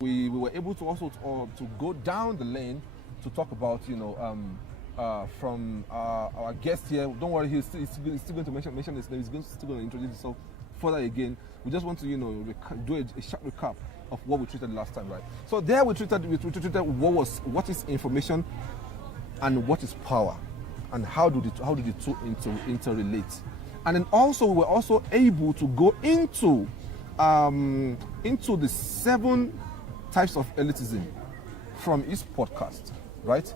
we were able to also to go down the lane to talk about, from our guest here. Don't worry, he's still going to mention his name. Still going to introduce himself further again. We just want to, do a short recap of what we treated last time, right? So there we treated what is information and what is power, and how do the two interrelate. And then also we were also able to go into the 7 types of elitism from his podcast, right?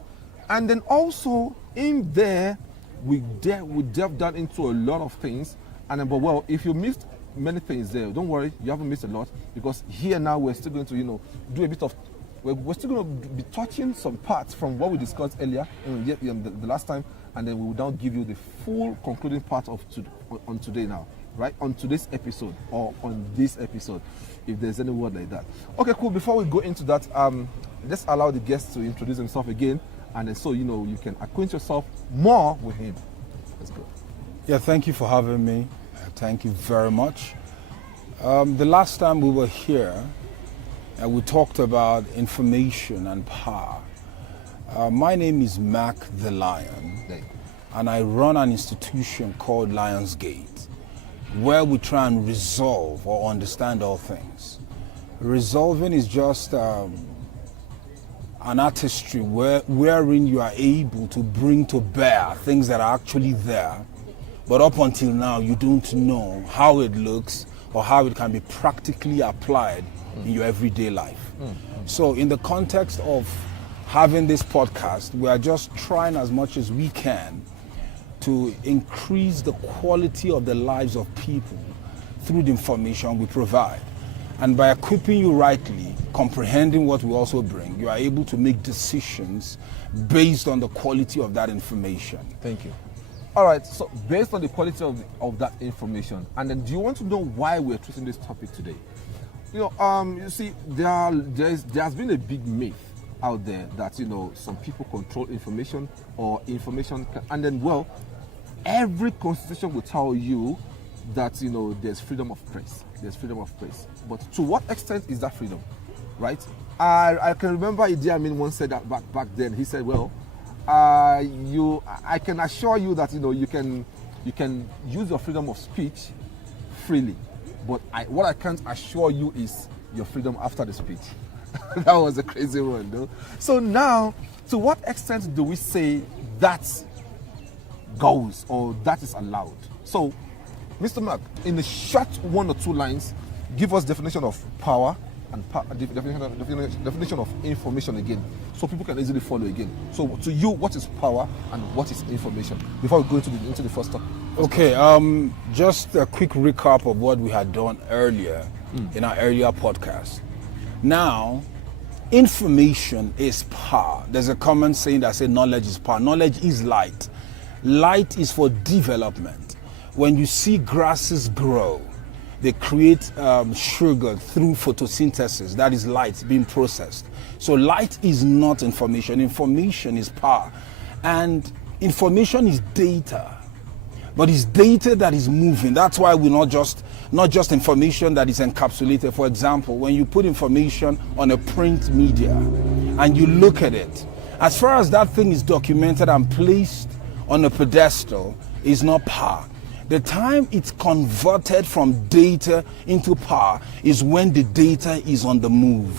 And then also in there we delved down into a lot of things. And then, but well, if you missed many things there, don't worry, you haven't missed a lot, because here now we're still going to do a bit of we're still going to be touching some parts from what we discussed earlier the last time, and then we will now give you the full concluding part of on today now, right? On today's episode, or on this episode, if there's any word like that. Okay, cool. Before we go into that, let's allow the guest to introduce himself again, and then so you can acquaint yourself more with him. Let's go. Yeah, thank you for having me. Thank you very much. The last time we were here, we talked about information and power. My name is Mac the Lion, and I run an institution called Lionsgate, where we try and resolve or understand all things. Resolving is just an artistry wherein you are able to bring to bear things that are actually there, but up until now you don't know how it looks or how it can be practically applied in your everyday life. So in the context of having this podcast, we are just trying as much as we can to increase the quality of the lives of people through the information we provide. And by equipping you rightly, comprehending what we also bring, you are able to make decisions based on the quality of that information. Thank you. All right, so based on the quality of that information, and then do you want to know why we're treating this topic today? You see, there's been a big myth out there that some people control information, or information and then, well, every constitution will tell you that there's freedom of press. But to what extent is that freedom, right? I can remember Idi Amin once said that back then. He said, well, I can assure you that you can use your freedom of speech freely, but what I can't assure you is your freedom after the speech. That was a crazy one, though. So now, to what extent do we say that goes, or that is allowed? So, Mr. Mark, in a short 1 or 2 lines, give us definition of power and definition of information again, so people can easily follow again. So, to you, what is power and what is information? Before we go into the first topic. Okay, just a quick recap of what we had done earlier in our earlier podcast. Now, information is power. There's a common saying that says knowledge is power. Knowledge is light. Light is for development. When you see grasses grow, they create sugar through photosynthesis. That is light being processed. So light is not information. Information is power. And information is data. But it's data that is moving. That's why we're not just information that is encapsulated. For example, when you put information on a print media and you look at it, as far as that thing is documented and placed on a pedestal, is not power. The time it's converted from data into power is when the data is on the move.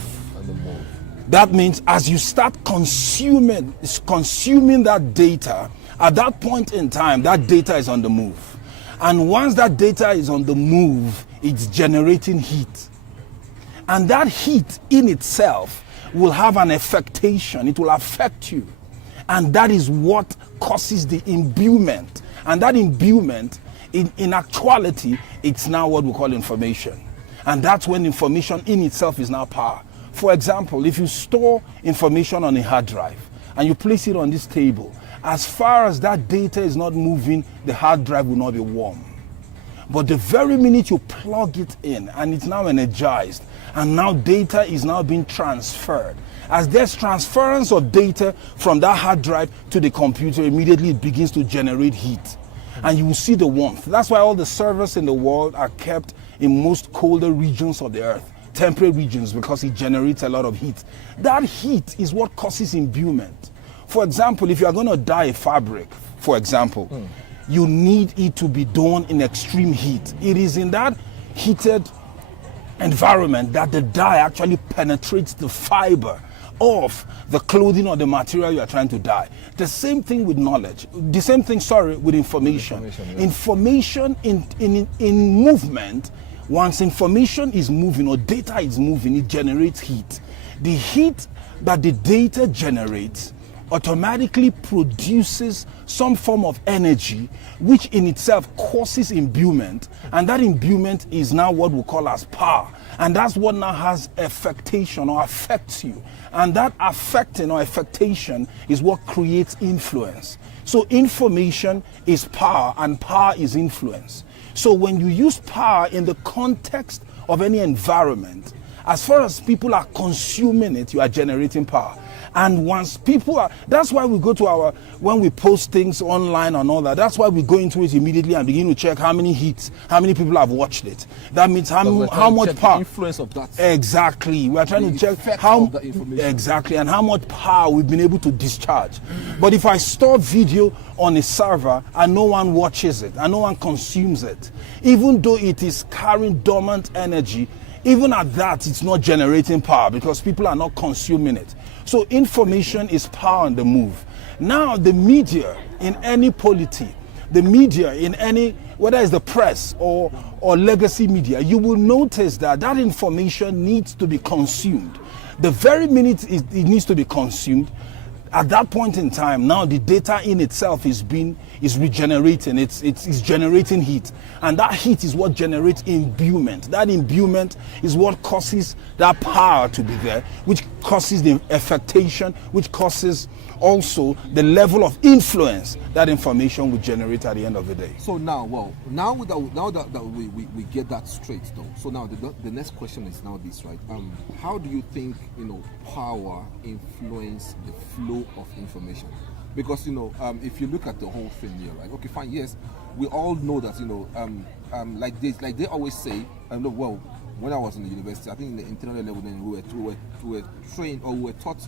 That means as you start consuming that data, at that point in time, that data is on the move. And once that data is on the move, it's generating heat. And that heat in itself will have an affectation. It will affect you. And that is what causes the imbuement. And that imbuement, in actuality, it's now what we call information. And that's when information in itself is now power. For example, if you store information on a hard drive and you place it on this table, as far as that data is not moving, the hard drive will not be warm. But the very minute you plug it in and it's now energized, and now data is now being transferred. As there's transference of data from that hard drive to the computer, immediately it begins to generate heat. And you will see the warmth. That's why all the servers in the world are kept in most colder regions of the earth, temperate regions because it generates a lot of heat. That heat is what causes imbuement. For example, if you are going to dye a fabric, for example, you need it to be done in extreme heat. It is in that heated environment that the dye actually penetrates the fiber of the clothing or the material you are trying to dye. The same thing with knowledge. The same thing, with information. Information in movement, once information is moving or data is moving, it generates heat. The heat that the data generates automatically produces some form of energy, which in itself causes imbuement, and that imbuement is now what we call as power, and that's what now has affectation or affects you, and that affecting or affectation is what creates influence. So information is power and power is influence. So when you use power in the context of any environment, as far as people are consuming it, you are generating power. And once people are, that's why we go to when we post things online and all that, that's why we go into it immediately and begin to check how many hits, how many people have watched it. That means how much power. The influence of that. Exactly. We are trying to check how, exactly, and how much power we've been able to discharge. But if I store video on a server and no one watches it and no one consumes it, even though it is carrying dormant energy, even at that, it's not generating power because people are not consuming it. So information is power on the move. Now the media in any polity, the media in any, whether it's the press or legacy media, you will notice that that information needs to be consumed. The very minute it needs to be consumed, at that point in time, now the data in itself is regenerating, it's generating heat. And that heat is what generates imbuement. That imbuement is what causes that power to be there, which causes the affectation, which causes also the level of influence that information will generate at the end of the day. So now that we get that straight though, so now the next question is now this, right? How do you think, power influence the flow of information? Because if you look at the whole thing here, right? Okay, fine. Yes, we all know that like they always say. Well, when I was in the university, I think in the internal level, then we were trained or we were taught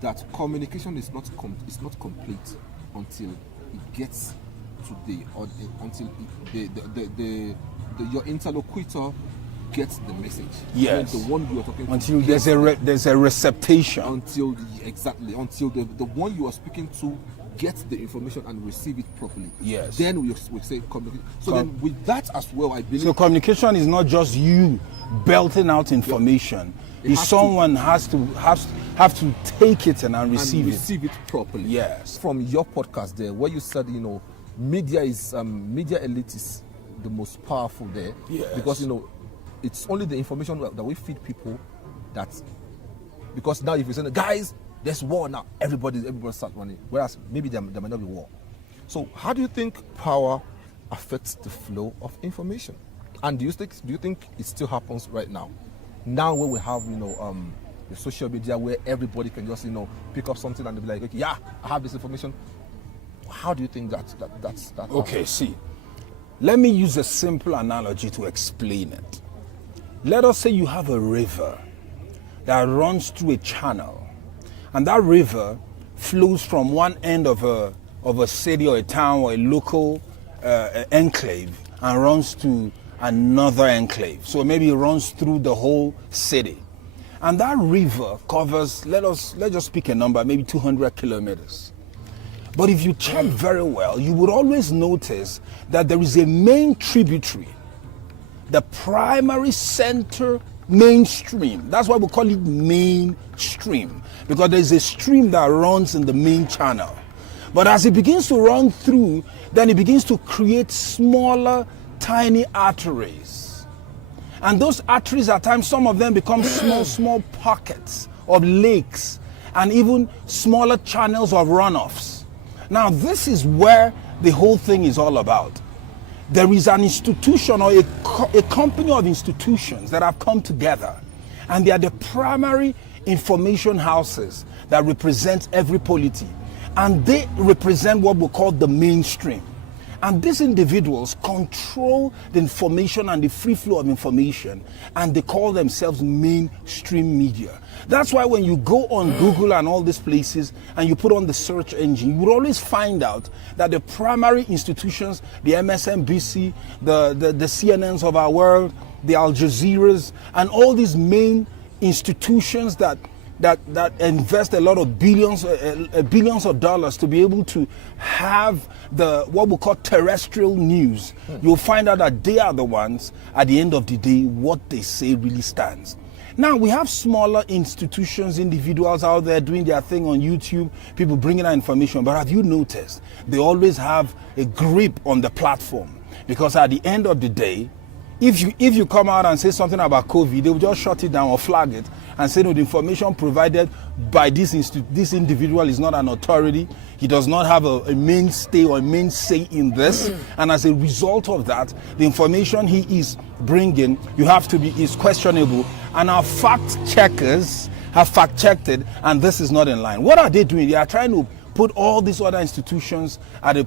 that communication is not complete until it gets to until your interlocutor gets the message. Yes. The one you are talking until to. There's a reception. Until the one you are speaking to gets the information and receive it properly. Yes. Then we say communication. So then with that as well, I believe. So communication is not just you belting out information. It's someone has to take it and receive it properly. Yes. From your podcast there, where you said media elite is the most powerful there. Yes. Because it's only the information that we feed people that, because now if you say, guys, there's war now, everybody starts running, whereas maybe there might not be war. So how do you think power affects the flow of information? And do you think it still happens right now? Now when we have the social media where everybody can just pick up something and be like, okay, yeah, I have this information. How do you think that's okay? See, let me use a simple analogy to explain it. Let us say you have a river that runs through a channel, and that river flows from one end of a city or a town or a local enclave and runs to another enclave. So maybe it runs through the whole city. And that river covers, let's just pick a number, maybe 200 kilometers. But if you check very well, you would always notice that there is a main tributary, the primary center mainstream. That's why we call it mainstream, because there's a stream that runs in the main channel. But as it begins to run through, then it begins to create smaller, tiny arteries. And those arteries, at times, some of them become small pockets of lakes and even smaller channels of runoffs. Now, this is where the whole thing is all about. There is an institution or a company of institutions that have come together, and they are the primary information houses that represent every polity. And they represent what we call the mainstream. And these individuals control the information and the free flow of information, and they call themselves mainstream media. That's why when you go on Google and all these places and you put on the search engine, you will always find out that the primary institutions, the MSNBC, the CNNs of our world, the Al Jazeeras, and all these main institutions that invest a lot of billions of dollars to be able to have the what we call terrestrial news, you'll find out that they are the ones, at the end of the day, what they say really stands. Now, we have smaller institutions, individuals out there doing their thing on YouTube, people bringing out information, but have you noticed they always have a grip on the platform? Because at the end of the day, if you come out and say something about COVID, they will just shut it down or flag it and say, no, the information provided by this individual is not an authority. He does not have a mainstay or a main say in this. And as a result of that, the information he is bringing, is questionable. And our fact checkers have fact checked it, and this is not in line. What are they doing? They are trying to put all these other institutions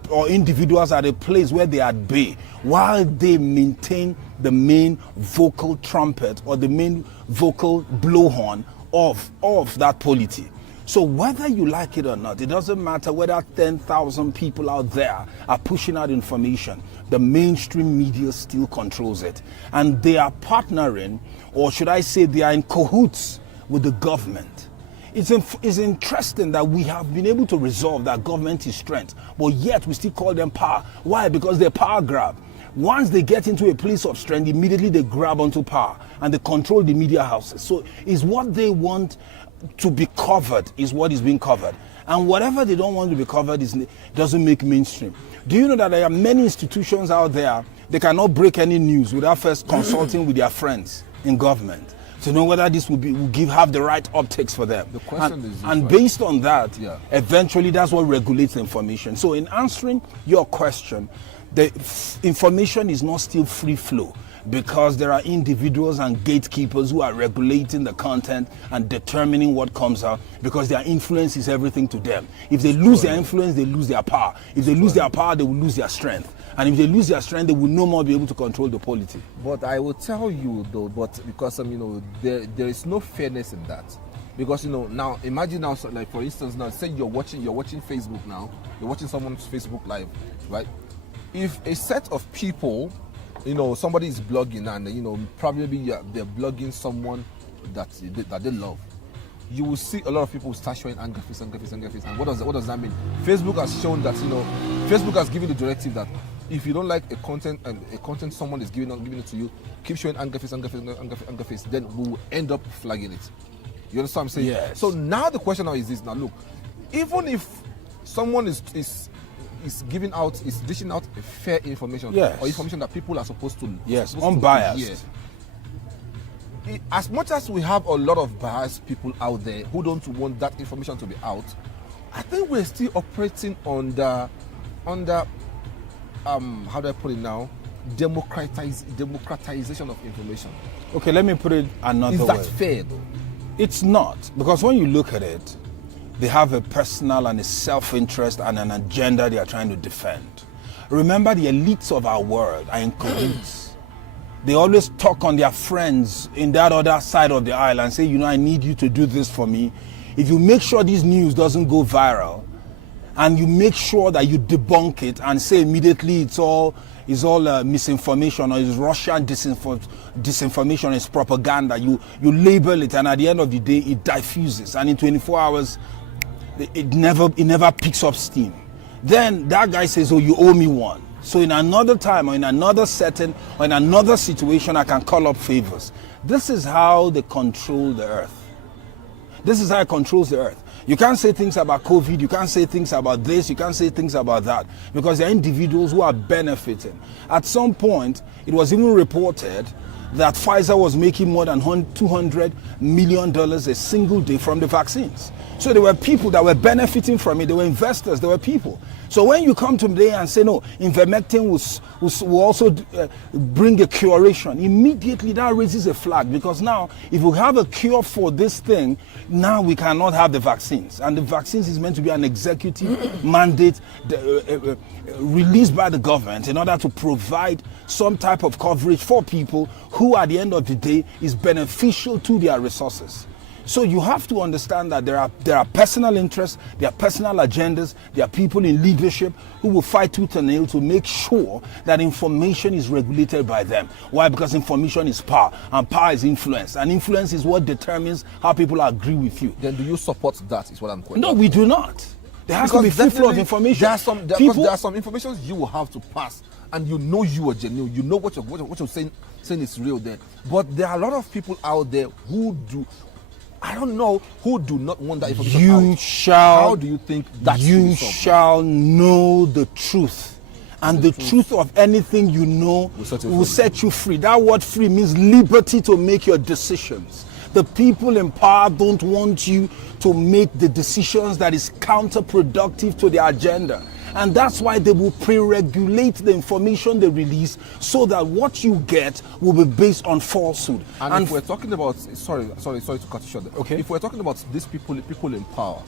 or individuals at a place where they are at bay, while they maintain the main vocal trumpet or the main vocal blowhorn of that polity. So whether you like it or not, it doesn't matter whether 10,000 people out there are pushing out information, the mainstream media still controls it. And they are partnering, or should I say they are in cahoots with the government. It's interesting that we have been able to resolve that government is strength, but yet we still call them power. Why? Because they're power grab. Once they get into a place of strength, immediately they grab onto power and they control the media houses. So is what they want to be covered is what is being covered. And whatever they don't want to be covered doesn't make mainstream. Do you know that there are many institutions out there, they cannot break any news without first consulting with their friends in government to know whether this will have the right optics for them. The question is, and based on that, eventually that's what regulates the information. So in answering your question, the information is not still free flow, because there are individuals and gatekeepers who are regulating the content and determining what comes out, because their influence is everything to them. If they lose their influence, they lose their power. If they lose their power, they will lose their strength. And if they lose their strength, they will no more be able to control the polity. But I will tell you though, because there is no fairness in that. Because now imagine now, so, like for instance, now say you're watching Facebook now, you're watching someone's Facebook live, right? If a set of people, somebody is blogging and probably they're blogging someone that they love, you will see a lot of people start showing anger face. And what does that mean? Facebook has shown that Facebook has given the directive that if you don't like a content someone is giving it to you, keep showing anger face, then we will end up flagging it. You understand what I'm saying? Yes. So now the question now is this: now look, even if someone is dishing out a fair information, or information that people are supposed to, unbiased. As much as we have a lot of biased people out there who don't want that information to be out, I think we're still operating under how do I put it now? Democratization of information. Okay, let me put it another way. Is that fair though? It's not, because when you look at it, they have a personal and a self-interest and an agenda they are trying to defend. Remember, the elites of our world are in cahoots. They always talk on their friends in that other side of the aisle and say, I need you to do this for me. If you make sure this news doesn't go viral, and you make sure that you debunk it and say immediately it's all misinformation, or it's Russian disinformation, it's propaganda, you label it, and at the end of the day it diffuses, and in 24 hours it never picks up steam. Then that guy says, you owe me one. So in another time, or in another setting, or in another situation, I can call up favors. This is how they control the earth. This is how it controls the earth. You can't say things about COVID, you can't say things about this, you can't say things about that, because there are individuals who are benefiting. At some point, it was even reported that Pfizer was making more than $200 million a single day from the vaccines. So there were people that were benefiting from it. There were investors, there were people. So when you come today and say, no, ivermectin will also bring a curation, immediately that raises a flag, because now if we have a cure for this thing, now we cannot have the vaccines. And the vaccines is meant to be an executive mandate released by the government in order to provide some type of coverage for people who at the end of the day is beneficial to their resources. So you have to understand that there are personal interests, there are personal agendas, there are people in leadership who will fight tooth and nail to make sure that information is regulated by them. Why? Because information is power, and power is influence, and influence is what determines how people agree with you. Then do you support that, is what I'm questioning? No, we do not. There has to be free flow of information. There are some information you will have to pass, and you know you are genuine. You know what you're saying is real there. But there are a lot of people out there who do. I don't know who do not want that information. How do you think that you shall know the truth, and the truth of anything you know will set you free. That word free means liberty to make your decisions. The people in power don't want you to make the decisions that is counterproductive to their agenda. And that's why they will pre-regulate the information they release so that what you get will be based on falsehood. And if we're talking about, sorry to cut you short there. Okay. If we're talking about these people in power,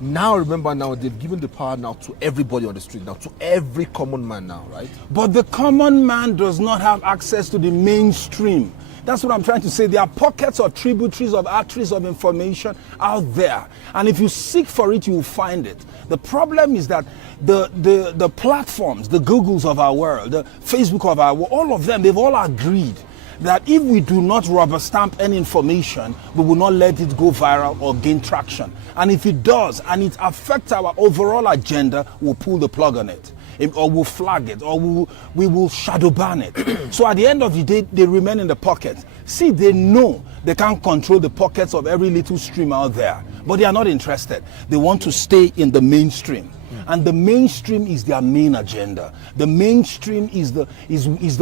now remember, now they've given the power now to everybody on the street, now to every common man now, right? But the common man does not have access to the mainstream. That's what I'm trying to say. There are pockets or tributaries of arteries of information out there. And if you seek for it, you will find it. The problem is that the platforms, the Googles of our world, the Facebook of our world, all of them, they've all agreed that if we do not rubber stamp any information, we will not let it go viral or gain traction. And if it does, and it affects our overall agenda, we'll pull the plug on it. Or we'll flag it, or we will shadow ban it. So at the end of the day, they remain in the pocket. See, they know they can't control the pockets of every little stream out there, but they are not interested. They want to stay in the mainstream. And the mainstream is their main agenda. The mainstream is the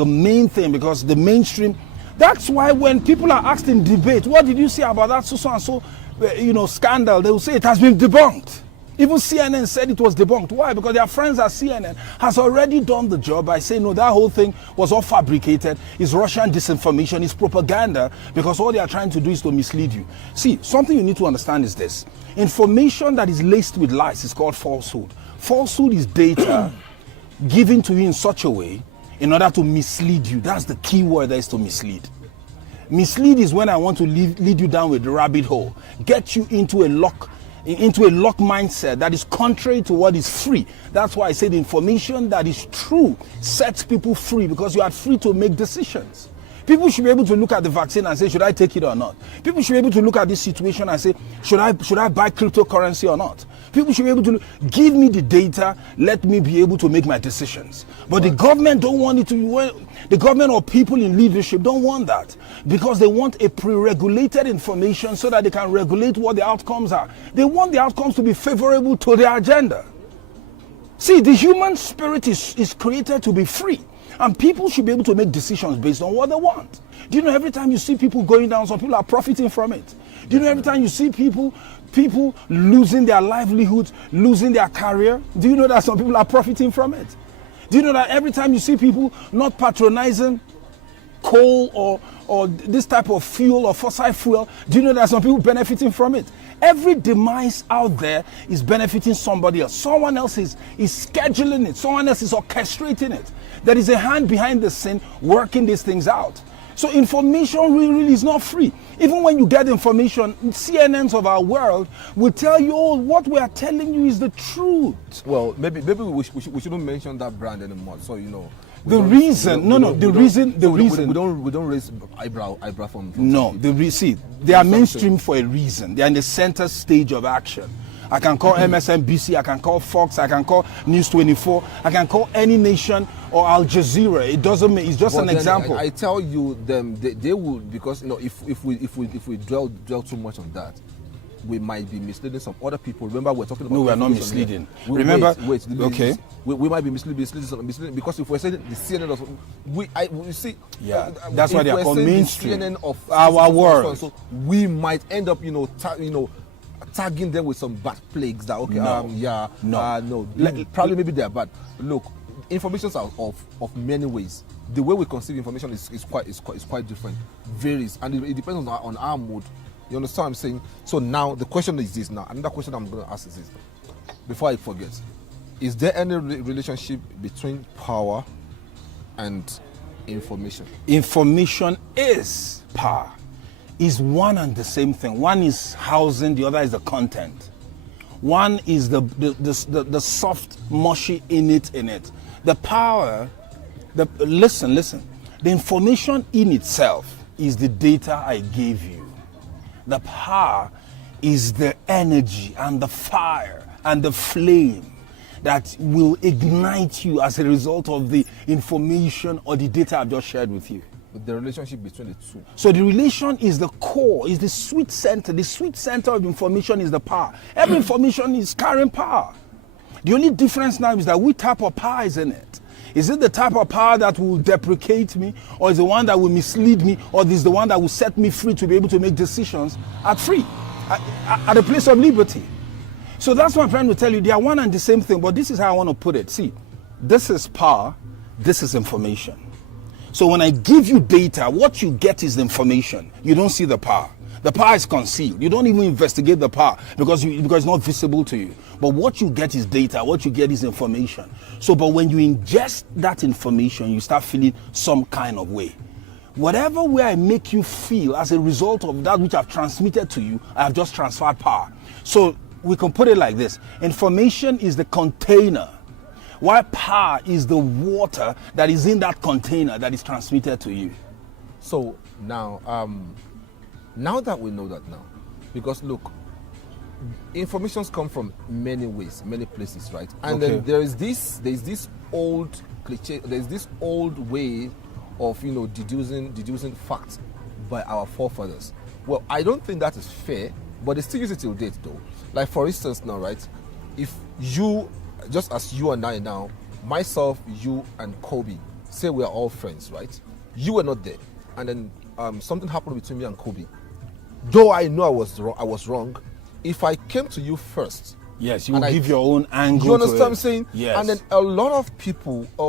main thing, because the mainstream, that's why when people are asked in debate, what did you say about that so and so scandal, they will say it has been debunked. Even CNN said it was debunked. Why? Because their friends at CNN has already done the job by saying, no, that whole thing was all fabricated. It's Russian disinformation. It's propaganda, because all they are trying to do is to mislead you. See, something you need to understand is this. Information that is laced with lies is called falsehood. Falsehood is data given to you in such a way in order to mislead you. That's the key word, that is to mislead. Mislead is when I want to lead you down with the rabbit hole, get you into a lock mindset that is contrary to what is free. That's why I say the information that is true sets people free, because you are free to make decisions. People should be able to look at the vaccine and say, should I take it or not? People should be able to look at this situation and say, should I buy cryptocurrency or not? People should be able to give me the data, let me be able to make my decisions. But the government don't want it to. The government or people in leadership don't want that, because they want a pre-regulated information so that they can regulate what the outcomes are. They want the outcomes to be favorable to their agenda. See, the human spirit is created to be free, and people should be able to make decisions based on what they want. Do you know every time you see people going down, some people are profiting from it? Do you know every time you see people losing their livelihoods, losing their career, do you know that some people are profiting from it? Do you know that every time you see people not patronizing coal or this type of fuel or fossil fuel, do you know that some people benefiting from it? Every demise out there is benefiting somebody else. Someone else is scheduling it. Someone else is orchestrating it. There is a hand behind the scene working these things out. So information really is not free. Even when you get information, CNNs of our world will tell you, oh, what we are telling you is the truth. Well, maybe we shouldn't mention that brand anymore. So we don't raise eyebrow from no. They are mainstream for a reason. They are in the center stage of action. I can call MSNBC, I can call Fox, I can call News 24, I can call any nation or Al Jazeera. It doesn't mean, it's just an example. I tell you, they will, because if we dwell too much on that, we might be misleading some other people. Remember, we're talking about. No, we are not information here. misleading. Remember, okay. We might be misleading because if we're saying the CNN of you see, yeah, that's why they are called mainstream. The CNN of our world. So we might end up, tagging them with some bad plagues that probably maybe they're bad. Look, information are of many ways. The way we conceive information is quite different, varies, and it depends on our mood. You understand what I'm saying? So now the question is this. Now another question I'm going to ask is this. Before I forget, is there any relationship between power and information? Information is power. Is one and the same thing. One is housing, the other is the content. One is the soft, mushy in it. The power, listen. The information in itself is the data I gave you. The power is the energy and the fire and the flame that will ignite you as a result of the information or the data I've just shared with you. The relationship between the two. So the relation is the core, is the sweet center. The sweet center of information is the power. Every information is carrying power. The only difference now is that which type of power is in it. Is it the type of power that will deprecate me, or is the one that will mislead me, or is the one that will set me free to be able to make decisions at a place of liberty? So that's what I'm trying to tell you. They are one and the same thing, but this is how I want to put it. See, this is power, this is information. So when I give you data, what you get is the information. You don't see the power. The power is concealed. You don't even investigate the power because it's not visible to you. But what you get is data. What you get is information. So, but when you ingest that information, you start feeling some kind of way. Whatever way I make you feel as a result of that which I've transmitted to you, I have just transferred power. So we can put it like this. Information is the container, while power is the water that is in that container that is transmitted to you. So now that we know that now, because look, informations come from many ways, many places, right? And then there's this old cliche, there's this old way of deducing facts by our forefathers. Well, I don't think that is fair, but they still use it till date though. Like for instance now, right? If you, just as you and I now, myself, you and Kobe, say we are all friends, right? You were not there, and then something happened between me and Kobe. Though I know I was wrong, if I came to you first, yes, you will give your own angle. You understand what I'm saying? Yes. And then a lot of people, or